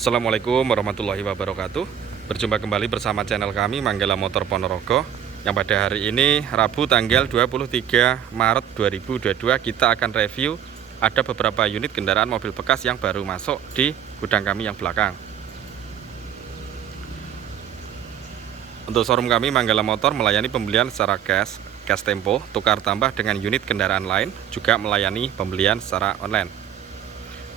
Assalamualaikum warahmatullahi wabarakatuh. Berjumpa kembali bersama channel kami Manggala Motor Ponorogo, yang pada hari ini Rabu tanggal 23 Maret 2022 kita akan review ada beberapa unit kendaraan mobil bekas yang baru masuk di gudang kami yang belakang. Untuk showroom kami Manggala Motor melayani pembelian secara cash tempo, tukar tambah dengan unit kendaraan lain, juga melayani pembelian secara online.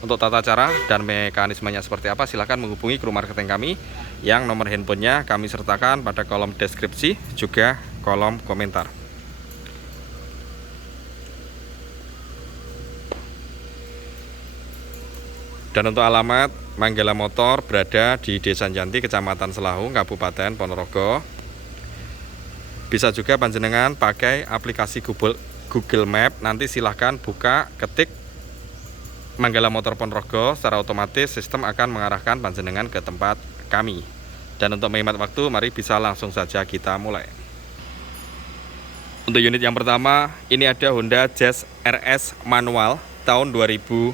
Untuk tata cara dan mekanismenya seperti apa, silahkan menghubungi kru marketing kami yang nomor handphonenya kami sertakan pada kolom deskripsi, juga kolom komentar. Dan untuk alamat, Manggala Motor berada di Desa Janti, Kecamatan Selahung, Kabupaten Ponorogo. Bisa juga panjenengan pakai aplikasi Google Map, nanti silahkan buka, ketik Manggala Motor Ponorogo, secara otomatis sistem akan mengarahkan panjenengan ke tempat kami. Dan untuk menghemat waktu, mari bisa langsung saja kita mulai. Untuk unit yang pertama, ini ada Honda Jazz RS manual tahun 2009.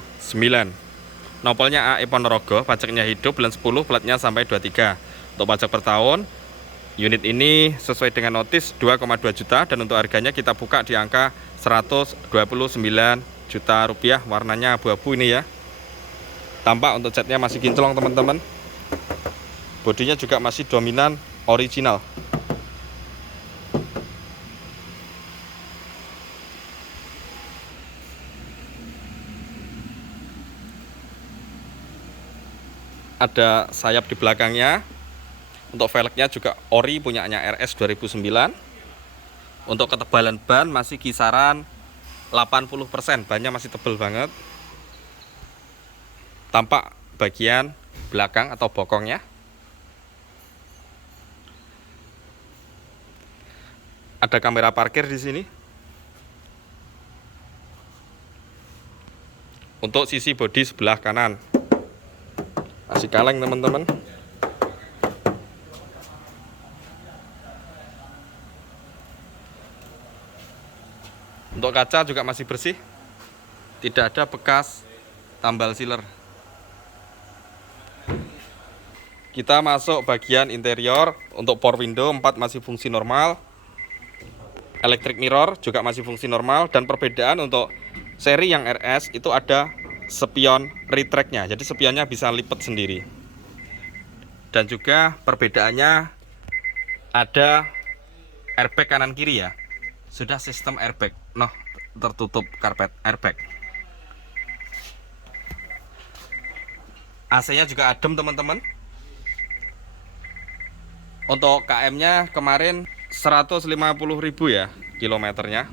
Nopolnya AE Ponorogo, pajaknya hidup, bulan 10, platnya sampai 23. Untuk pajak per tahun, unit ini sesuai dengan notis 2,2 juta, dan untuk harganya kita buka di angka 129 juta rupiah. Warnanya abu-abu ini ya. Tampak untuk catnya masih kinclong teman-teman. Bodinya juga masih dominan original. Ada sayap di belakangnya. Untuk velgnya juga ori, punyanya RS 2009. Untuk ketebalan ban masih kisaran 80%, bannya masih tebal banget. Tampak bagian belakang atau bokongnya. Ada kamera parkir di sini. Untuk sisi bodi sebelah kanan masih kaleng teman-teman. Untuk kaca juga masih bersih, tidak ada bekas tambal sealer. Kita masuk bagian interior. Untuk power window 4 masih fungsi normal, electric mirror juga masih fungsi normal, dan perbedaan untuk seri yang RS itu ada spion retract-nya, jadi spionnya bisa lipat sendiri. Dan juga perbedaannya ada airbag kanan kiri ya, sudah sistem airbag, tertutup karpet airbag. AC-nya juga adem teman-teman. Untuk KM-nya kemarin 150.000 ya kilometernya.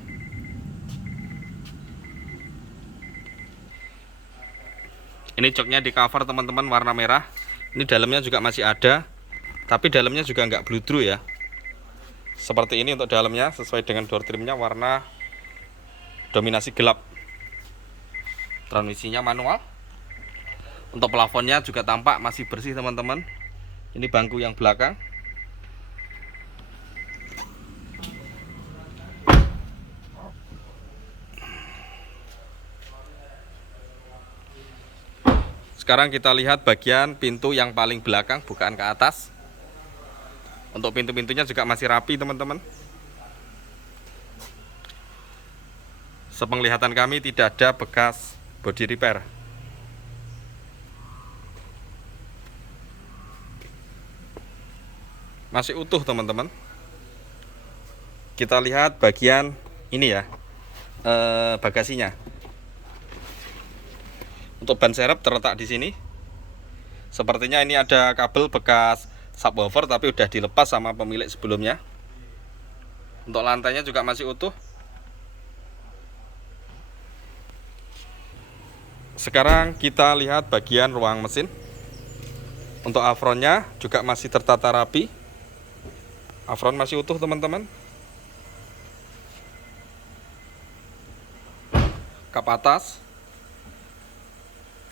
Ini joknya di cover teman-teman, warna merah. Ini dalamnya juga masih ada, tapi dalamnya juga nggak bludru ya. Seperti ini untuk dalamnya, sesuai dengan door trimnya warna dominasi gelap. Transmisinya manual. Untuk plafonnya juga tampak masih bersih teman-teman. Ini bangku yang belakang. Sekarang kita lihat bagian pintu yang paling belakang, bukaan ke atas. Untuk pintu-pintunya juga masih rapi teman-teman. Sepenglihatan kami tidak ada bekas body repair. Masih utuh teman-teman. Kita lihat bagian ini ya, bagasinya. Untuk ban serep terletak di sini. Sepertinya ini ada kabel bekas subwoofer, tapi udah dilepas sama pemilik sebelumnya. Untuk lantainya juga masih utuh. Sekarang kita lihat bagian ruang mesin. Untuk afronnya juga masih tertata rapi. Afron masih utuh teman-teman. Kap atas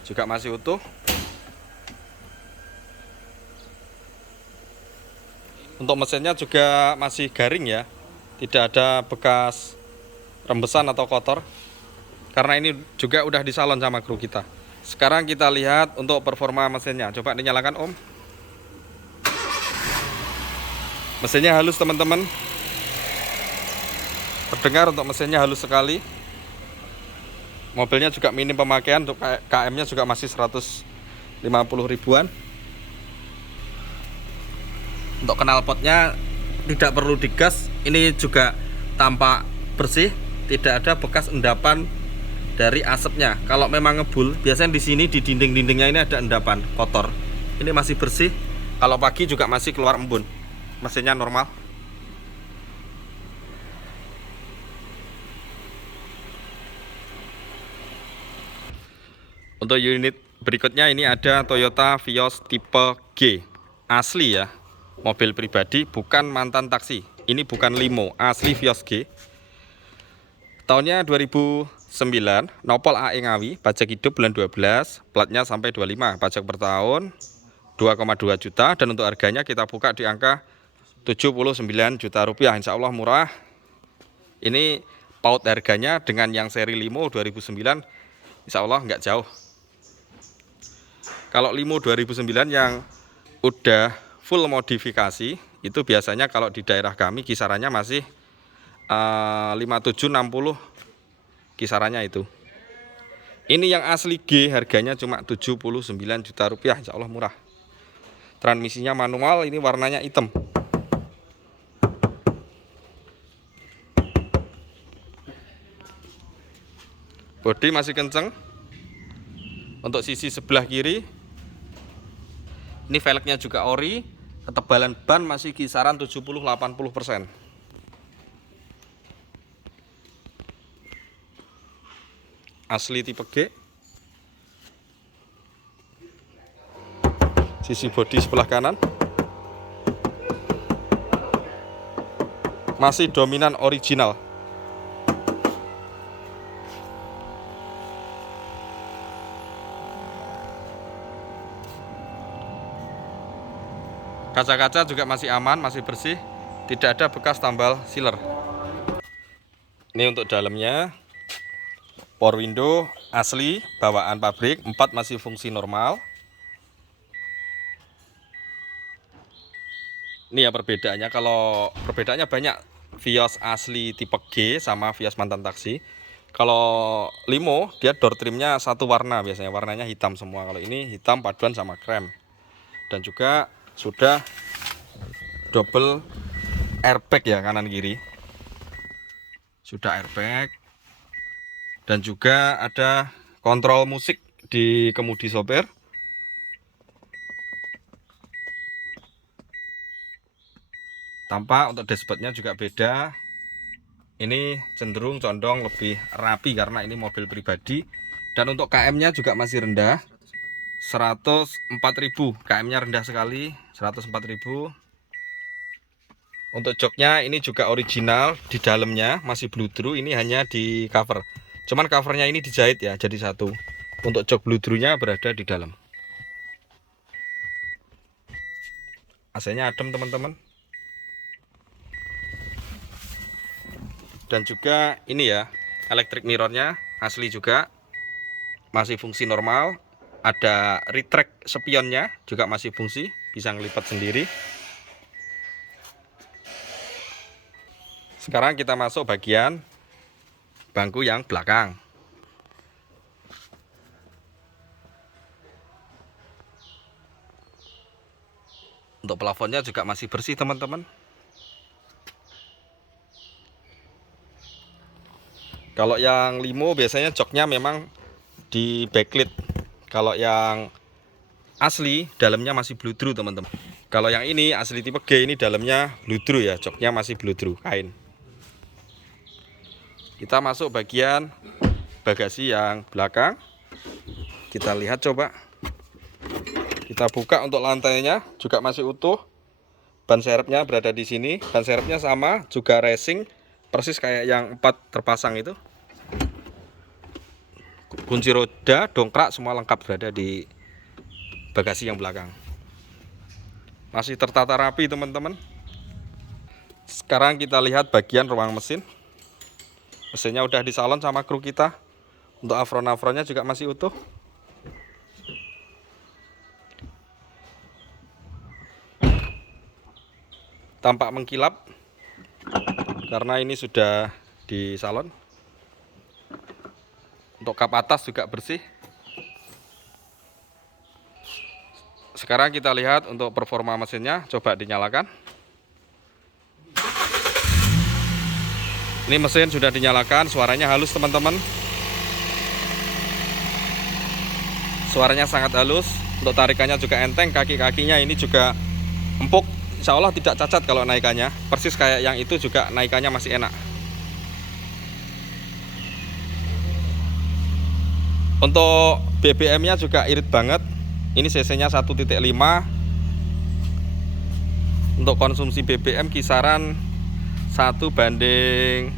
juga masih utuh. Untuk mesinnya juga masih garing ya, tidak ada bekas rembesan atau kotor, karena ini juga udah disalon sama kru kita. Sekarang kita lihat untuk performa mesinnya. Coba dinyalakan Om. Mesinnya halus teman-teman. Terdengar untuk mesinnya halus sekali. Mobilnya juga minim pemakaian, untuk KM-nya juga masih 150 ribuan. Untuk knalpotnya tidak perlu digas, ini juga tampak bersih, tidak ada bekas endapan dari asapnya. Kalau memang ngebul, biasanya di sini di dinding-dindingnya ini ada endapan kotor. Ini masih bersih. Kalau pagi juga masih keluar embun. Mesinnya normal. Untuk unit berikutnya ini ada Toyota Vios tipe G. Asli ya, mobil pribadi, bukan mantan taksi. Ini bukan limo, asli Vios G. Tahunnya 2009, nopol AE Ngawi, pajak hidup bulan 12, platnya sampai 25, pajak per tahun 2,2 juta, dan untuk harganya kita buka di angka 79 juta rupiah. Insya Allah murah. Ini paut harganya dengan yang seri limo 2009, insya Allah nggak jauh. Kalau limo 2009 yang udah full modifikasi, itu biasanya kalau di daerah kami kisarannya masih 57-60, kisarannya itu. Ini yang asli G harganya cuma 79 juta rupiah, insya Allah murah. Transmisinya manual, ini warnanya hitam. Bodi masih kenceng. Untuk sisi sebelah kiri, ini velgnya juga ori, ketebalan ban masih kisaran 70-80%. Asli tipe G. Sisi bodi sebelah kanan masih dominan original. Kaca-kaca juga masih aman, masih bersih, tidak ada bekas tambal sealer. Ini untuk dalamnya, power window asli, bawaan pabrik, 4 masih fungsi normal. Ini ya perbedaannya, kalau perbedaannya banyak Vios asli tipe G sama Vios mantan taksi. Kalau limo dia door trimnya satu warna, biasanya warnanya hitam semua. Kalau ini hitam paduan sama krem. Dan juga sudah double airbag ya, kanan kiri. Sudah airbag. Dan juga ada kontrol musik di kemudi sopir. Tampak untuk dashboardnya juga beda. Ini cenderung condong lebih rapi karena ini mobil pribadi. Dan untuk KM-nya juga masih rendah, 104.000. KM-nya rendah sekali, 104.000. Untuk joknya ini juga original, di dalamnya masih bludru, ini hanya di cover. Cuman covernya ini dijahit ya, jadi satu. Untuk jok bludrunya berada di dalam. AC-nya adem teman-teman. Dan juga ini ya, electric mirrornya asli juga, masih fungsi normal. Ada retract spionnya juga masih fungsi, bisa ngelipat sendiri. Sekarang kita masuk bagian bangku yang belakang. Untuk plafonnya juga masih bersih teman-teman. Kalau yang limo biasanya joknya memang di backlit. Kalau yang asli dalamnya masih bludru teman-teman. Kalau yang ini asli tipe G, ini dalamnya bludru ya, joknya masih bludru kain. Kita masuk bagian bagasi yang belakang. Kita lihat coba. Kita buka untuk lantainya juga masih utuh. Ban serepnya berada di sini. Ban serepnya sama, juga racing, persis kayak yang 4 terpasang itu. Kunci roda, dongkrak semua lengkap berada di bagasi yang belakang. Masih tertata rapi teman-teman. Sekarang kita lihat bagian ruang mesin. Mesinnya udah disalon sama kru kita. Untuk afron-afronnya juga masih utuh. tampak mengkilap karena ini sudah di salon. Untuk kap atas juga bersih. Sekarang kita lihat untuk performa mesinnya, coba dinyalakan. Ini mesin sudah dinyalakan, suaranya halus teman-teman. Suaranya sangat halus, untuk tarikannya juga enteng, kaki-kakinya ini juga empuk. Insya Allah tidak cacat kalau naikannya, persis kayak yang itu juga naikannya masih enak. Untuk BBM-nya juga irit banget. Ini cc-nya 1.5. Untuk konsumsi BBM kisaran 1:15.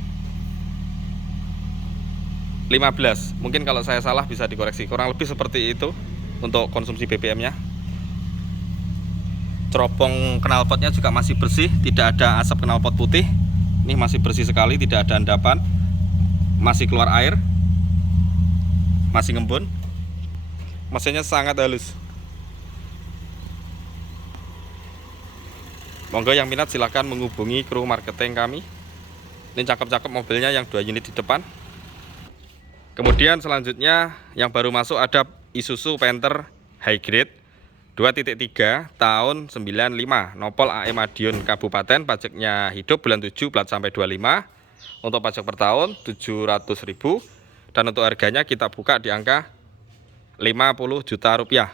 Mungkin kalau saya salah bisa dikoreksi. Kurang lebih seperti itu untuk konsumsi BBM-nya. Cerobong knalpotnya juga masih bersih, tidak ada asap knalpot putih. Ini masih bersih sekali, tidak ada endapan. Masih keluar air. Masih ngembun. Mesinnya sangat halus. Monggo yang minat silahkan menghubungi kru marketing kami. Ini cakep-cakep mobilnya yang 2 unit di depan. Kemudian selanjutnya yang baru masuk ada Isuzu Panther Hybrid 2.3 tahun 95, nopol AM Madiun Kabupaten, pajaknya hidup bulan 7 plat sampai 25. Untuk pajak per tahun 700.000 dan untuk harganya kita buka di angka 50 juta rupiah.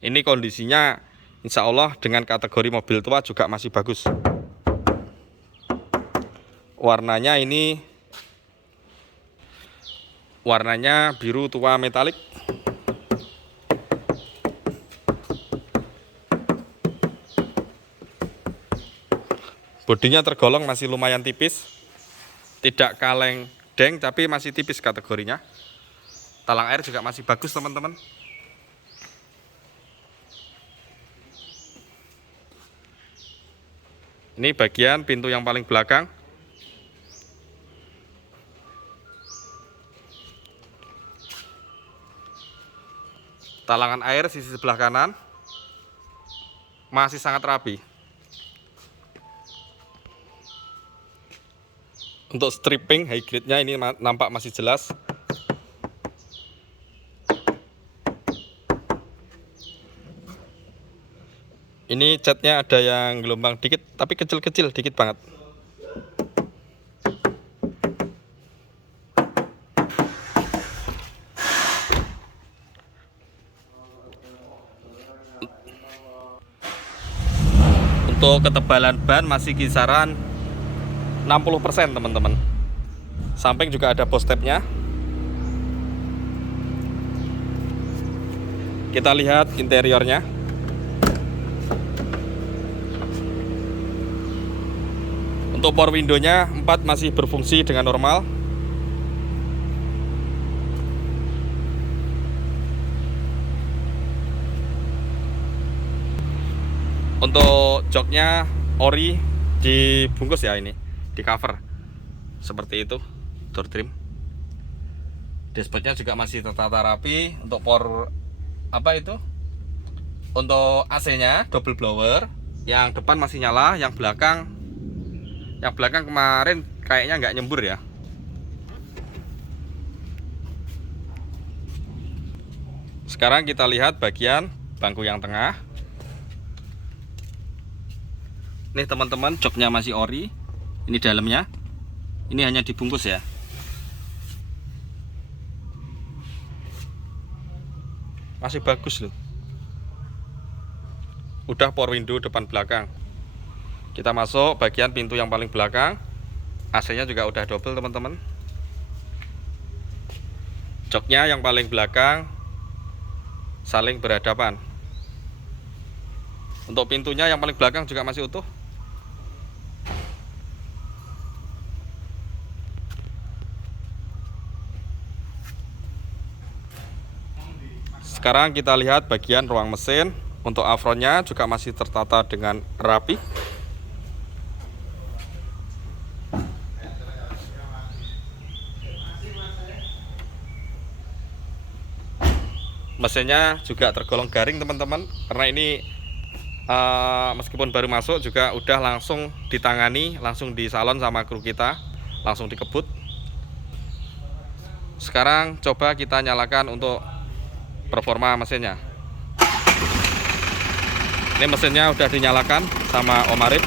Ini kondisinya insya Allah dengan kategori mobil tua juga masih bagus. Warnanya biru tua metalik. Bodinya tergolong masih lumayan tipis, tidak kaleng deng tapi masih tipis kategorinya. Talang air juga masih bagus teman-teman. Ini bagian pintu yang paling belakang. Talangan air sisi sebelah kanan masih sangat rapi. Untuk stripping high grade-nya ini nampak masih jelas. Ini catnya ada yang gelombang dikit, tapi kecil-kecil, dikit banget. Untuk ketebalan ban masih kisaran 60% teman-teman. Samping juga ada post stepnya. Kita lihat interiornya. Untuk power window-nya 4 masih berfungsi dengan normal. Untuk joknya ori dibungkus ya, ini di cover seperti itu. Door trim. Dashboardnya juga masih tertata rapi. Untuk power untuk AC-nya double blower. Yang depan masih nyala, yang belakang kemarin kayaknya nggak nyembur ya. Sekarang kita lihat bagian bangku yang tengah. Nih teman-teman, joknya masih ori. Ini dalamnya. Ini hanya dibungkus ya. Masih bagus loh. Udah power window depan belakang. Kita masuk bagian pintu yang paling belakang. AC-nya juga udah double teman-teman. Joknya yang paling belakang saling berhadapan. Untuk pintunya yang paling belakang juga masih utuh. Sekarang kita lihat bagian ruang mesin. Untuk afronnya juga masih tertata dengan rapi. Mesinnya juga tergolong garing teman-teman, karena ini Meskipun baru masuk juga udah langsung ditangani, langsung disalon sama kru kita, langsung dikebut. Sekarang coba kita nyalakan untuk performa mesinnya. Ini mesinnya udah dinyalakan sama Om Arif.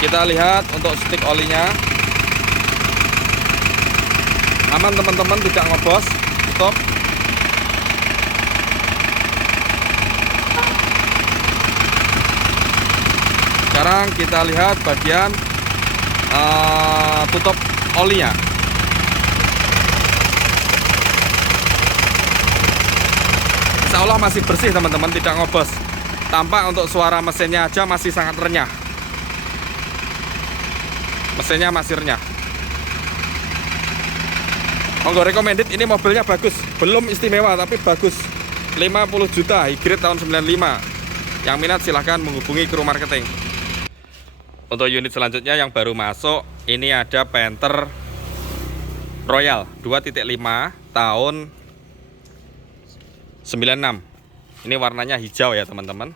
Kita lihat untuk stick olinya aman teman-teman, tidak ngobos, stop. Sekarang kita lihat bagian tutup olinya. Insya Allah masih bersih teman-teman, tidak ngobos. Tampak untuk suara mesinnya aja masih sangat renyah. Mesinnya masih renyah. Monggo recommended, ini mobilnya bagus. Belum istimewa tapi bagus. 50 juta, hybrid tahun 95. Yang minat silahkan menghubungi kru marketing. Untuk unit selanjutnya yang baru masuk, ini ada Panther Royal 2.5 tahun 96. Ini warnanya hijau ya teman-teman.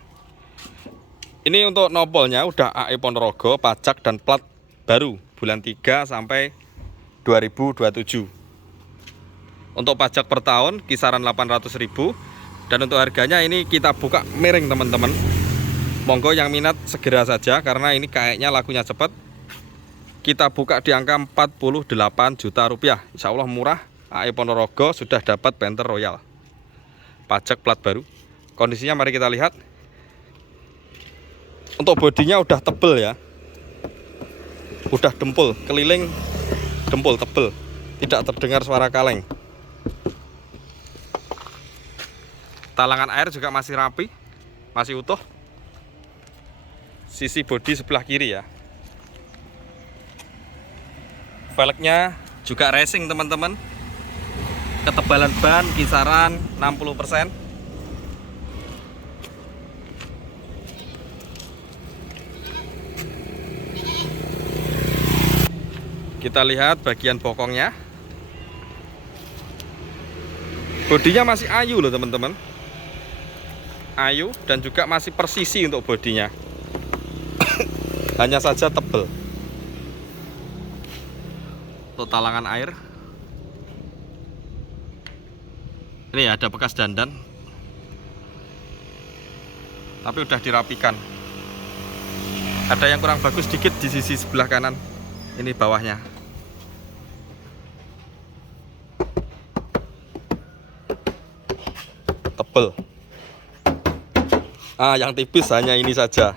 Ini untuk nopolnya udah AE Ponorogo, pajak dan plat baru bulan 3 sampai 2027. Untuk pajak per tahun kisaran 800.000, dan untuk harganya ini kita buka miring teman-teman. Monggo yang minat segera saja karena ini kayaknya lakunya cepat. Kita buka di angka 48 juta rupiah. Insya Allah murah. AE Ponorogo sudah dapat Panther Royal, pajak plat baru. Kondisinya mari kita lihat. Untuk bodinya udah tebel ya, udah dempul, keliling dempul tebel, tidak terdengar suara kaleng. Talangan air juga masih rapi, masih utuh. Sisi bodi sebelah kiri ya. Velgnya juga racing teman-teman. Ketebalan ban kisaran 60%. Kita lihat bagian bokongnya. Bodinya masih ayu loh teman-teman. Ayu dan juga masih persisi untuk bodinya. Hanya saja tebel. Untuk talangan air, ini ada bekas dandan, tapi udah dirapikan. Ada yang kurang bagus dikit di sisi sebelah kanan. Ini bawahnya. Tebel. Yang tipis hanya ini saja.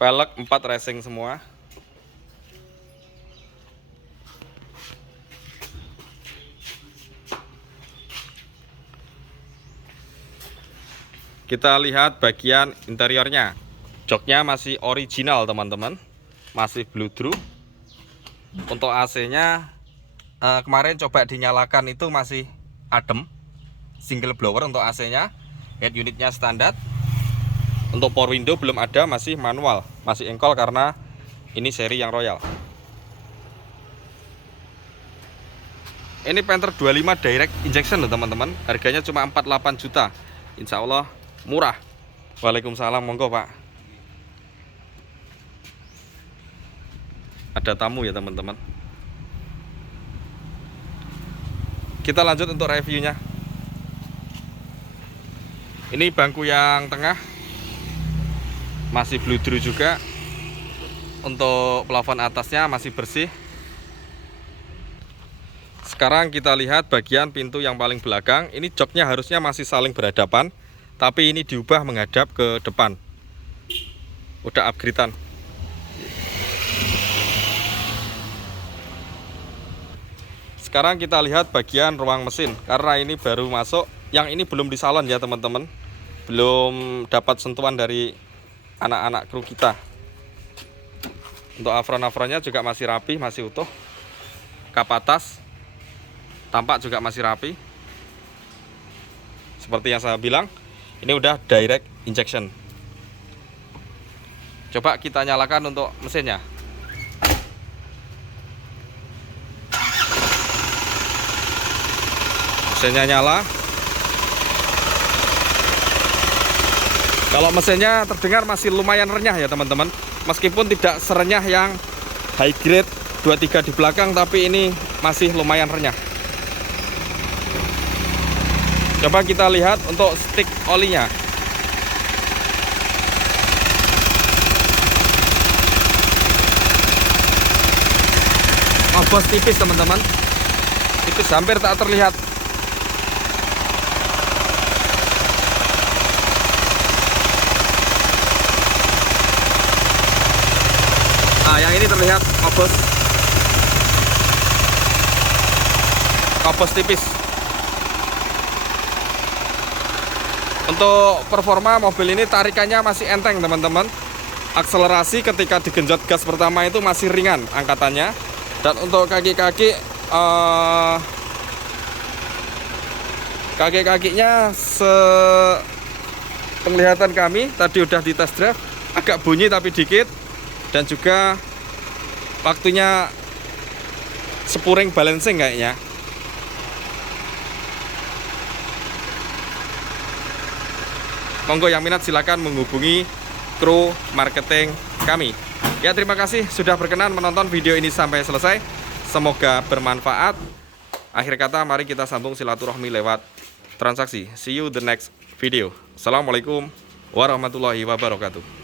Velg 4 racing semua. Kita lihat bagian interiornya. Joknya masih original teman-teman, masih bludru. Untuk AC-nya kemarin coba dinyalakan itu masih adem. Single blower untuk AC-nya. Head unitnya standar. Untuk power window belum ada, masih manual, masih engkol karena ini seri yang Royal. Ini Panther 25 direct injection loh teman-teman. Harganya cuma 48 juta. Insya Allah murah. Waalaikumsalam, monggo Pak. Ada tamu ya teman-teman. Kita lanjut untuk reviewnya. Ini bangku yang tengah masih bludru juga. Untuk plafon atasnya masih bersih. Sekarang kita lihat bagian pintu yang paling belakang. Ini joknya harusnya masih saling berhadapan, tapi ini diubah menghadap ke depan. Udah upgradean. Sekarang kita lihat bagian ruang mesin, karena ini baru masuk. Yang ini belum disalon ya teman-teman, belum dapat sentuhan dari anak-anak kru kita. Untuk afron-afronnya juga masih rapi, masih utuh. Kap atas tampak juga masih rapi. Seperti yang saya bilang, ini udah direct injection. Coba kita nyalakan untuk mesinnya. Mesinnya nyala. Kalau mesinnya terdengar masih lumayan renyah ya teman-teman. Meskipun tidak serenyah yang high grade 23 di belakang, tapi ini masih lumayan renyah. Coba kita lihat untuk stick olinya. Bos tipis teman-teman, tipis, hampir tak terlihat. Nah, yang ini terlihat kabos tipis. Untuk performa mobil ini tarikannya masih enteng teman-teman. Akselerasi ketika digenjot gas pertama itu masih ringan angkatannya. Dan untuk kaki-kakinya penglihatan kami tadi udah di test drive, agak bunyi tapi dikit. Dan juga waktunya spuring balancing kayaknya. Monggo yang minat silakan menghubungi kru marketing kami. Ya, terima kasih sudah berkenan menonton video ini sampai selesai. Semoga bermanfaat. Akhir kata, mari kita sambung silaturahmi lewat transaksi. See you the next video. Assalamualaikum warahmatullahi wabarakatuh.